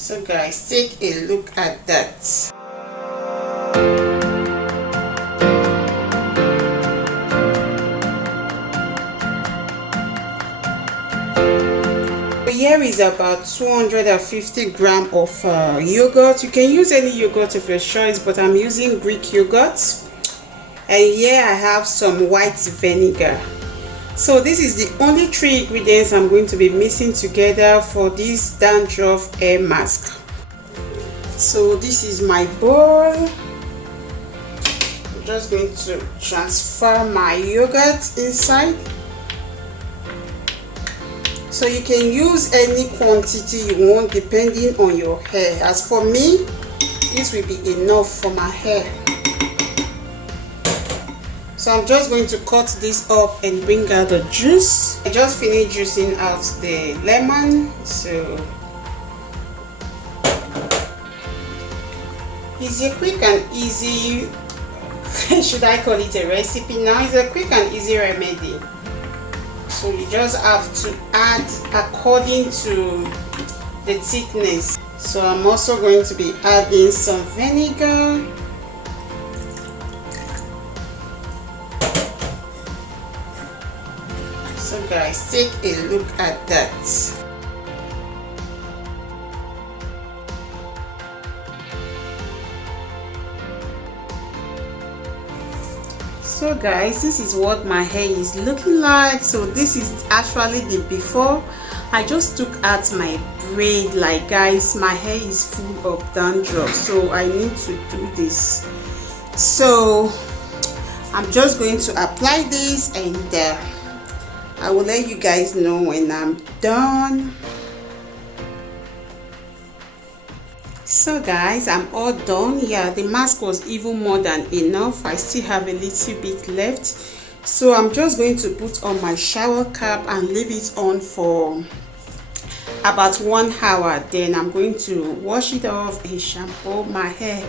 So guys, take a look at that. Here is about 250 grams of yogurt. You can use any yogurt of your choice, but I'm using Greek yogurt. And here I have some white vinegar. So this is the only 3 ingredients I'm going to be mixing together for this dandruff hair mask. So this is my bowl. I'm just going to transfer my yogurt inside. So you can use any quantity you want depending on your hair. As for me, this will be enough for my hair. So I'm just going to cut this up and bring out the juice. I just finished juicing out the lemon, so it's a quick and easy, should I call it a recipe now? It's a quick and easy remedy. So you just have to add according to the thickness. So I'm also going to be adding some vinegar. So guys, take a look at that. So guys, this is what my hair is looking like. So this is actually the before. I just took out my braid. Like guys, my hair is full of dandruff, so I need to do this. So I'm just going to apply this, and I will let you guys know when I'm done. So guys, I'm all done. Yeah, the mask was even more than enough. I still have a little bit left, so I'm just going to put on my shower cap and leave it on for about 1 hour. Then I'm going to wash it off and shampoo my hair.